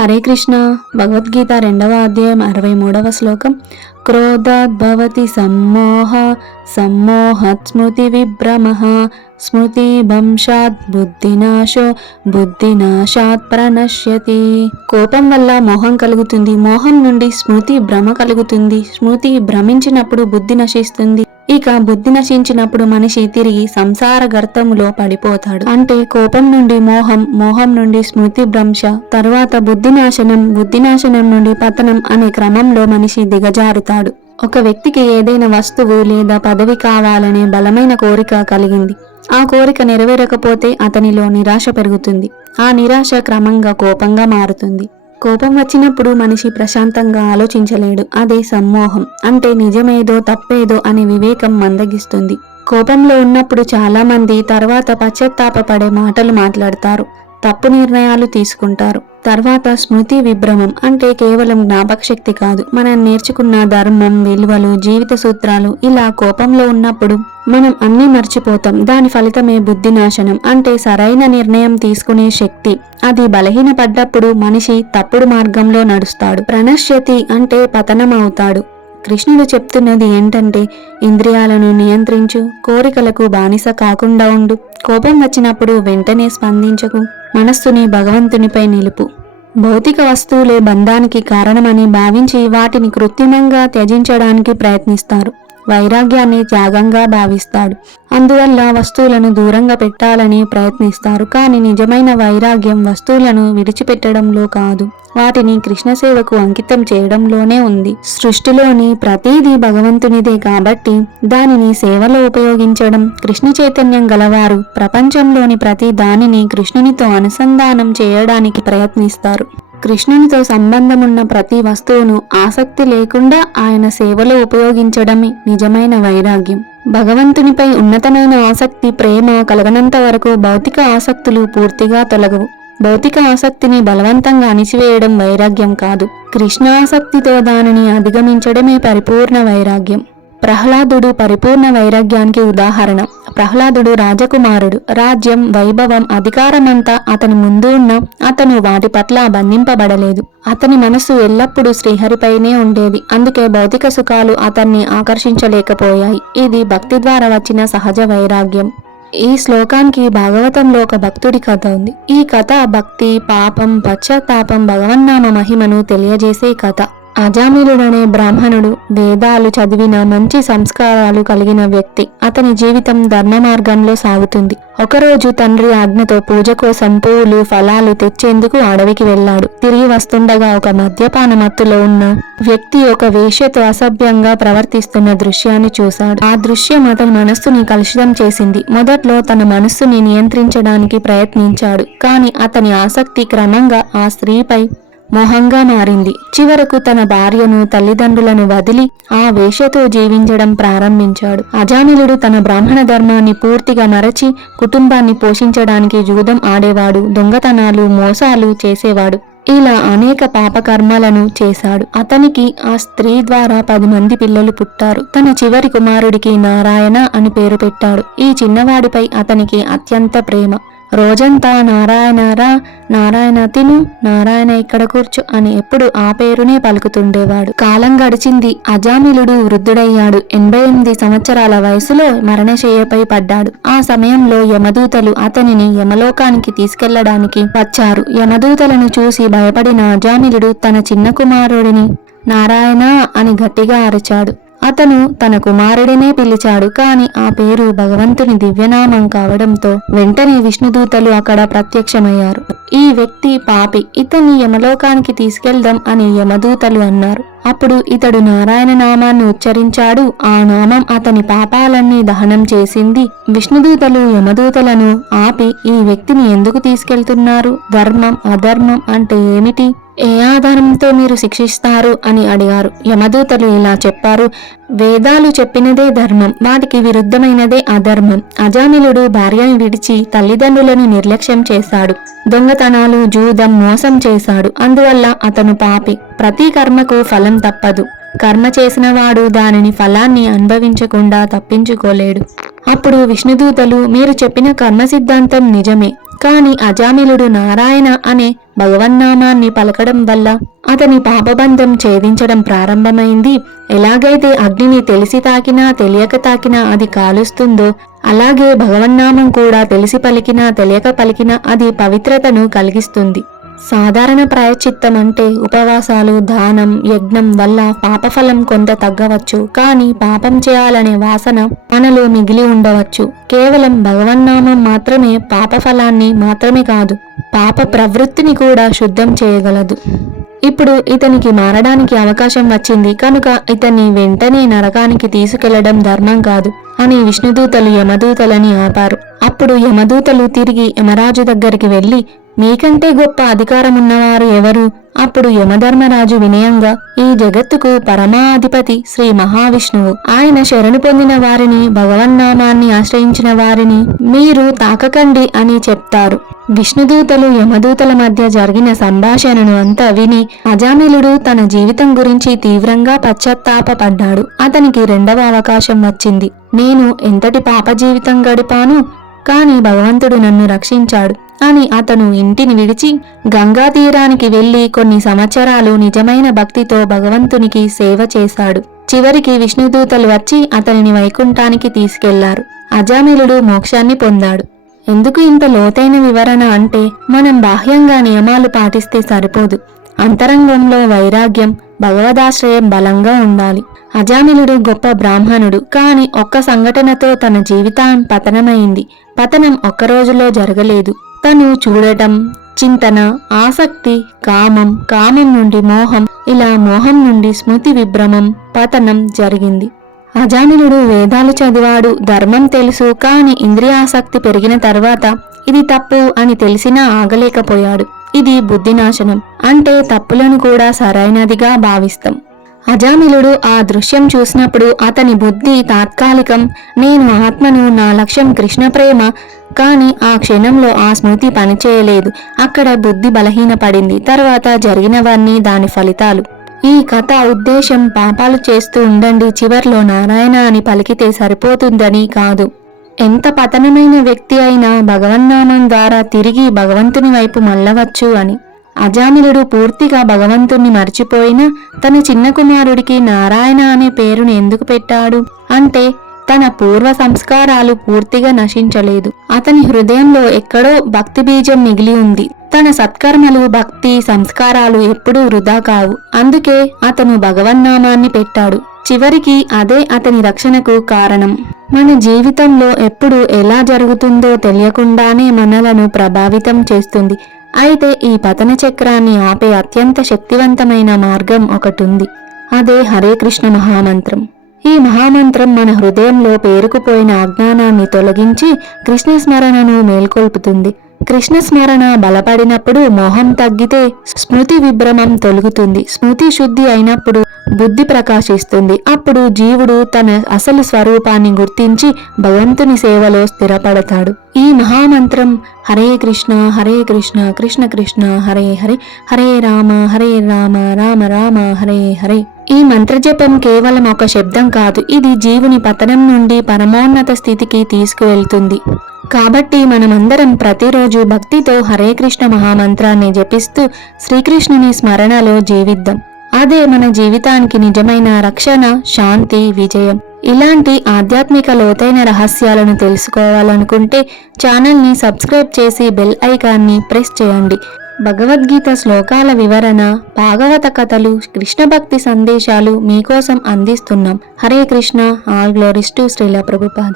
హరే కృష్ణ. భగవద్గీత 2వ అధ్యాయం 63వ శ్లోకం. క్రోధాద్భవతి సమ్మోహ సమ్మోహత్ స్మృతి విభ్రమః స్మృతి భంశాత్ బుద్ధినాశో బుద్ధినాశాత్ ప్రణశ్యతి. కోపం వల్ల మోహం కలుగుతుంది, మోహం నుండి స్మృతి భ్రమ కలుగుతుంది, స్మృతి భ్రమించినప్పుడు బుద్ధి నశిస్తుంది, ఇక బుద్ధి నశించినప్పుడు మనిషి తిరిగి సంసార గర్తములో పడిపోతాడు. అంటే కోపం నుండి మోహం, మోహం నుండి స్మృతి భ్రంశ, తరువాత బుద్ధినాశనం, బుద్ధినాశనం నుండి పతనం అనే క్రమంలో మనిషి దిగజారుతాడు. ఒక వ్యక్తికి ఏదైనా వస్తువు లేదా పదవి కావాలనే బలమైన కోరిక కలిగింది. ఆ కోరిక నెరవేరకపోతే అతనిలో నిరాశ పెరుగుతుంది. ఆ నిరాశ క్రమంగా కోపంగా మారుతుంది. కోపం వచ్చినప్పుడు మనిషి ప్రశాంతంగా ఆలోచించలేడు. అదే సమ్మోహం. అంటే నిజమేదో తప్పేదో అనే వివేకం మందగిస్తుంది. కోపంలో ఉన్నప్పుడు చాలా మంది తర్వాత పశ్చాత్తాపపడే మాటలు మాట్లాడతారు, తప్పు నిర్ణయాలు తీసుకుంటారు. తర్వాత స్మృతి విభ్రమం అంటే కేవలం జ్ఞాపకశక్తి కాదు, మనం నేర్చుకున్న ధర్మం, విలువలు, జీవిత సూత్రాలు ఇలా కోపంలో ఉన్నప్పుడు మనం అన్నీ మర్చిపోతాం. దాని ఫలితమే బుద్ధి నాశనం. అంటే సరైన నిర్ణయం తీసుకునే శక్తి అది బలహీనపడ్డప్పుడు మనిషి తప్పుడు మార్గంలో నడుస్తాడు. ప్రణశ్యతి అంటే పతనం అవుతాడు. కృష్ణుడు చెప్తున్నది ఏంటంటే ఇంద్రియాలను నియంత్రించు, కోరికలకు బానిస కాకుండా ఉండు, కోపం వచ్చినప్పుడు వెంటనే స్పందించకు, మనస్సుని భగవంతునిపై నిలుపు. భౌతిక వస్తువులే బంధానికి కారణమని భావించి వాటిని కృత్రిమంగా త్యజించడానికి ప్రయత్నిస్తారు. వైరాగ్యాన్ని త్యాగంగా భావిస్తాడు. అందువల్ల వస్తువులను దూరంగా పెట్టాలని ప్రయత్నిస్తారు. కానీ నిజమైన వైరాగ్యం వస్తువులను విడిచిపెట్టడంలో కాదు, వాటిని కృష్ణ సేవకు అంకితం చేయడంలోనే ఉంది. సృష్టిలోని ప్రతిదీ భగవంతునిదే కాబట్టి దానిని సేవలో ఉపయోగించడం. కృష్ణ చైతన్యం గలవారు ప్రపంచంలోని ప్రతి దానిని కృష్ణునితో అనుసంధానం చేయడానికి ప్రయత్నిస్తారు. కృష్ణునితో సంబంధమున్న ప్రతి వస్తువును ఆసక్తి లేకుండా ఆయన సేవలో ఉపయోగించడమే నిజమైన వైరాగ్యం. భగవంతునిపై ఉన్నతమైన ఆసక్తి, ప్రేమ కలగనంత వరకు భౌతిక ఆసక్తులు పూర్తిగా తొలగవు. భౌతిక ఆసక్తిని బలవంతంగా అణిచివేయడం వైరాగ్యం కాదు, కృష్ణాసక్తితో దానిని అధిగమించడమే పరిపూర్ణ వైరాగ్యం. ప్రహ్లాదుడు పరిపూర్ణ వైరాగ్యానికి ఉదాహరణ. ప్రహ్లాదుడు రాజకుమారుడు. రాజ్యం, వైభవం, అధికారమంతా అతని ముందు ఉన్న అతను వాటి పట్ల బంధింపబడలేదు. అతని మనసు ఎల్లప్పుడూ శ్రీహరిపైనే ఉండేది. అందుకే భౌతిక సుఖాలు అతన్ని ఆకర్షించలేకపోయాయి. ఇది భక్తి ద్వారా వచ్చిన సహజ వైరాగ్యం. ఈ శ్లోకానికి భాగవతంలో ఒక భక్తుడి కథ ఉంది. ఈ కథ భక్తి, పాపం, పశ్చాత్తాపం, భగవన్నామ మహిమను తెలియజేసే కథ. అజామిలుడనే బ్రాహ్మణుడు వేదాలు చదివిన మంచి సంస్కారాలు కలిగిన వ్యక్తి. అతని జీవితం ధర్మ మార్గంలో సాగుతుంది. ఒకరోజు తండ్రి ఆజ్ఞతో పూజ కోసం పూలు, ఫలాలు తెచ్చేందుకు అడవికి వెళ్ళాడు. తిరిగి వస్తుండగా ఒక మద్యపాన మత్తులో ఉన్న వ్యక్తి ఒక వేశ్యతో అసభ్యంగా ప్రవర్తిస్తున్న దృశ్యాన్ని చూశాడు. ఆ దృశ్యం అతని మనస్సుని కలుషితం చేసింది. మొదట్లో తన మనస్సుని నియంత్రించడానికి ప్రయత్నించాడు, కానీ అతని ఆసక్తి క్రమంగా ఆ స్త్రీపై మోహంగా మారింది. చివరకు తన భార్యను, తల్లిదండ్రులను వదిలి ఆ వేశ్యతో జీవించడం ప్రారంభించాడు. అజామిలుడు తన బ్రాహ్మణ ధర్మాన్ని పూర్తిగా మరచి కుటుంబాన్ని పోషించడానికి జూదం ఆడేవాడు, దొంగతనాలు, మోసాలు చేసేవాడు. ఇలా అనేక పాపకర్మాలను చేశాడు. అతనికి ఆ స్త్రీ ద్వారా 10 మంది పిల్లలు పుట్టారు. తన చివరి కుమారుడికి నారాయణ అని పేరు పెట్టాడు. ఈ చిన్నవాడిపై అతనికి అత్యంత ప్రేమ. రోజంతా నారాయణరా, నారాయణ తిను, నారాయణ ఇక్కడ కూర్చో అని ఎప్పుడు ఆ పేరునే పలుకుతుండేవాడు. కాలం గడిచింది. అజామిలుడు వృద్ధుడయ్యాడు. 88 సంవత్సరాల వయసులో మరణశయ్యపై పడ్డాడు. ఆ సమయంలో యమదూతలు అతనిని యమలోకానికి తీసుకెళ్లడానికి వచ్చారు. యమదూతలను చూసి భయపడిన అజామిలుడు తన చిన్న కుమారుడిని నారాయణ అని గట్టిగా అరిచాడు. అతను తన కుమారుడినే పిలిచాడు, కాని ఆ పేరు భగవంతుని దివ్యనామం కావడంతో వెంటనే విష్ణుదూతలు అక్కడ ప్రత్యక్షమయ్యారు. ఈ వ్యక్తి పాపి, ఇతన్ని యమలోకానికి తీసుకెళ్దాం అని యమదూతలు అన్నారు. అప్పుడు ఇతడు నారాయణ నామాన్ని ఉచ్చరించాడు. ఆ నామం అతని పాపాలన్నీ దహనం చేసింది. విష్ణుదూతలు యమదూతలను ఆపి ఈ వ్యక్తిని ఎందుకు తీసుకెళ్తున్నారు? ధర్మం, అధర్మం అంటే ఏమిటి? ఏ ఆధారంతో మీరు శిక్షిస్తారు అని అడిగారు. యమదూతలు ఇలా చెప్పారు: వేదాలు చెప్పినదే ధర్మం, వాటికి విరుద్ధమైనదే అధర్మం. అజామిలుడు భార్యను విడిచి తల్లిదండ్రులను నిర్లక్ష్యం చేశాడు. దొంగతనాలు, జూదం, మోసం చేశాడు. అందువల్ల అతను పాపి. ప్రతి కర్మకు ఫలం తప్పదు. కర్మ చేసిన వాడు దానిని ఫలాన్ని అనుభవించకుండా తప్పించుకోలేడు. అప్పుడు విష్ణుదూతలు, మీరు చెప్పిన కర్మ సిద్ధాంతం నిజమే, కాని అజామిలుడు నారాయణ అనే భగవన్నామాన్ని పలకడం వల్ల అతని పాపబంధం ఛేదించడం ప్రారంభమైంది. ఎలాగైతే అగ్నిని తెలిసి తాకినా తెలియక తాకినా అది కాలుస్తుందో, అలాగే భగవన్నామం కూడా తెలిసి పలికినా తెలియక పలికినా అది పవిత్రతను కలిగిస్తుంది. సాధారణ ప్రాయశ్చిత్తం అంటే ఉపవాసాలు, దానం, యజ్ఞం వల్ల పాపఫలం కొంత తగ్గవచ్చు. కానీ పాపం చేయాలనే వాసన మనలో మిగిలి ఉండవచ్చు. కేవలం భగవన్నామం మాత్రమే పాపఫలాన్ని మాత్రమే కాదు, పాప ప్రవృత్తిని కూడా శుద్ధం చేయగలదు. ఇప్పుడు ఇతనికి మారడానికి అవకాశం వచ్చింది కనుక ఇతన్ని వెంటనే నరకానికి తీసుకెళ్లడం ధర్మం కాదు అని విష్ణుదూతలు యమదూతలని ఆపారు. అప్పుడు యమదూతలు తిరిగి యమరాజు దగ్గరికి వెళ్లి, మీకంటే గొప్ప అధికారమున్నవారు ఎవరు? అప్పుడు యమధర్మరాజు వినయంగా, ఈ జగత్తుకు పరమాధిపతి శ్రీ మహావిష్ణువు. ఆయన శరణు పొందిన వారిని, భగవన్నామాన్ని ఆశ్రయించిన వారిని మీరు తాకకండి అని చెప్తారు. విష్ణుదూతలు యమదూతల మధ్య జరిగిన సంభాషణను అంతా విని అజామిలుడు తన జీవితం గురించి తీవ్రంగా పశ్చాత్తాపపడ్డాడు. అతనికి రెండవ అవకాశం వచ్చింది. నేను ఎంతటి పాప జీవితం గడిపాను, కాని భగవంతుడు నన్ను రక్షించాడు అని అతను ఇంటిని విడిచి గంగా తీరానికి వెళ్లి కొన్ని సంవత్సరాలు నిజమైన భక్తితో భగవంతునికి సేవ చేశాడు. చివరికి విష్ణుదూతలు వచ్చి అతనిని వైకుంఠానికి తీసుకెళ్లారు. అజామిలుడు మోక్షాన్ని పొందాడు. ఎందుకు ఇంత లోతైన వివరణ అంటే, మనం బాహ్యంగా నియమాలు పాటిస్తే సరిపోదు. అంతరంగంలో వైరాగ్యం, భగవదాశ్రయం బలంగా ఉండాలి. అజామిలుడు గొప్ప బ్రాహ్మణుడు, కాని ఒక్క సంఘటనతో తన జీవితం పతనమైంది. పతనం ఒక్క రోజులో జరగలేదు. తను చూడటం, చింతన, ఆసక్తి, కామం నుండి మోహం, ఇలా మోహం నుండి స్మృతి విభ్రమం, పతనం జరిగింది. అజామిలుడు వేదాలు చదివాడు, ధర్మం తెలుసు, కాని ఇంద్రియాసక్తి పెరిగిన తర్వాత ఇది తప్పు అని తెలిసినా ఆగలేకపోయాడు. ఇది బుద్ధినాశనం. అంటే తప్పులను కూడా సరైనదిగా భావిస్తాం. అజామిలుడు ఆ దృశ్యం చూసినప్పుడు అతని బుద్ధి తాత్కాలికం, నేను ఆత్మను, నా లక్ష్యం కృష్ణ ప్రేమ. కాని ఆ క్షణంలో ఆ స్మృతి పనిచేయలేదు. అక్కడ బుద్ధి బలహీనపడింది. తర్వాత జరిగినవన్నీ దాని ఫలితాలు. ఈ కథ ఉద్దేశం పాపాలు చేస్తూ ఉండండి, చివర్లో నారాయణ అని పలికితే సరిపోతుందని కాదు. ఎంత పతనమైన వ్యక్తి అయినా భగవన్నామం ద్వారా తిరిగి భగవంతుని వైపు మళ్ళవచ్చు అని. అజామిలుడు పూర్తిగా భగవంతుణ్ణి మర్చిపోయినా తన చిన్న కుమారుడికి నారాయణ అనే పేరును ఎందుకు పెట్టాడు అంటే, తన పూర్వ సంస్కారాలు పూర్తిగా నశించలేదు. అతని హృదయంలో ఎక్కడో భక్తి బీజం మిగిలి ఉంది. తన సత్కర్మలు, భక్తి, సంస్కారాలు ఎప్పుడూ వృధా కావు. అందుకే అతను భగవన్నామాన్ని పెట్టాడు. చివరికి అదే అతని రక్షణకు కారణం. మన జీవితంలో ఎప్పుడు ఎలా జరుగుతుందో తెలియకుండానే మనలను ప్రభావితం చేస్తుంది. అయితే ఈ పతన చక్రాన్ని ఆపే అత్యంత శక్తివంతమైన మార్గం ఒకటుంది. అదే హరే కృష్ణ మహామంత్రం. ఈ మహామంత్రం మన హృదయంలో పేరుకుపోయిన అజ్ఞానాన్ని తొలగించి కృష్ణ స్మరణను మేల్కొల్పుతుంది. కృష్ణ స్మరణ బలపడినప్పుడు మోహం తగ్గితే స్మృతి విభ్రమం తొలగుతుంది. స్మృతి శుద్ధి అయినప్పుడు బుద్ధి ప్రకాశిస్తుంది. అప్పుడు జీవుడు తన అసలు స్వరూపాన్ని గుర్తించి భగవంతుని సేవలో స్థిరపడతాడు. ఈ మహామంత్రం హరే కృష్ణ కృష్ణ కృష్ణ హరే హరే, హరే రామ రామ రామ హరే హరే. ఈ మంత్రజపం కేవలం ఒక శబ్దం కాదు, ఇది జీవుని పతనం నుండి పరమోన్నత స్థితికి తీసుకువెళ్తుంది. కాబట్టి మనమందరం ప్రతిరోజు భక్తితో హరే కృష్ణ మహామంత్రాన్ని జపిస్తూ శ్రీకృష్ణుని స్మరణలో జీవిద్దాం. అదే మన జీవితానికి నిజమైన రక్షణ, శాంతి, విజయం. ఇలాంటి ఆధ్యాత్మిక లోతైన రహస్యాలను తెలుసుకోవాలనుకుంటే ఛానల్ని సబ్స్క్రైబ్ చేసి బెల్ ఐకాన్ని ప్రెస్ చేయండి. భగవద్గీత శ్లోకాల వివరణ, భాగవత కథలు, కృష్ణ భక్తి సందేశాలు మీకోసం అందిస్తున్నాం. Hare Krishna. All glories to Srila Prabhupada.